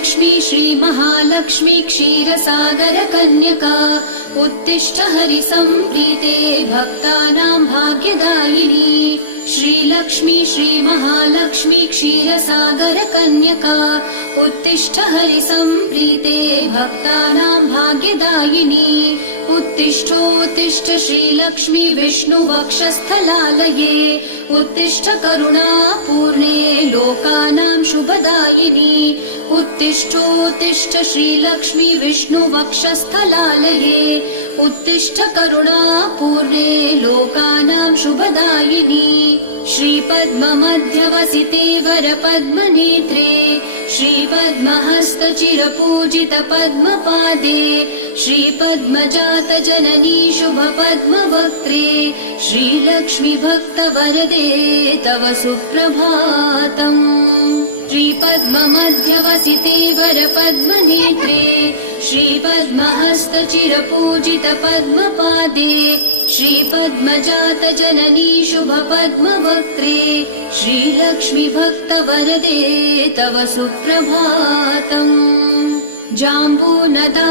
श्रीलक्ष्मी श्रीमहालक्ष्मी क्षीरसागर कन्यका उत्तिष्ठ हरिसम्प्रीते भक्तानां भाग्यदायिनी। श्रीलक्ष्मी श्रीमहालक्ष्मी क्षीरसागर कन्यका उत्तिष्ठ हरिसम्प्रीते भक्तानां भाग्यदायिनी। उत्तिष्ठोत्तिष्ठ श्रीलक्ष्मी विष्णुवक्षस्थलालये उत्तिष्ठ करुणापूर्णे लोकानां शुभदायिनी। उत्तिष्ठोत्तिष्ठ श्रीलक्ष्मी विष्णुवक्षस्थलालये उत्तिष्ठ करुणापूर्णे लोकानां शुभदायिनी। श्रीपद्ममध्यवसिते वरपद्मनेत्रे श्रीपद्महस्तचिरपूजित पद्मपादे श्रीपद्मजात जननी शुभपद्मवक्त्रे श्रीलक्ष्मी भक्तवरदे तव सुप्रभातम्। श्रीपद्ममध्यवसिते वरपद्मनेत्रे श्रीपद्महस्तचिरपूजित पद्मपादे श्रीपद्मजात जननी शुभपद्मवक्त्रे श्रीलक्ष्मी भक्तवरदे तव सुप्रभातम्। जाम्बूनदा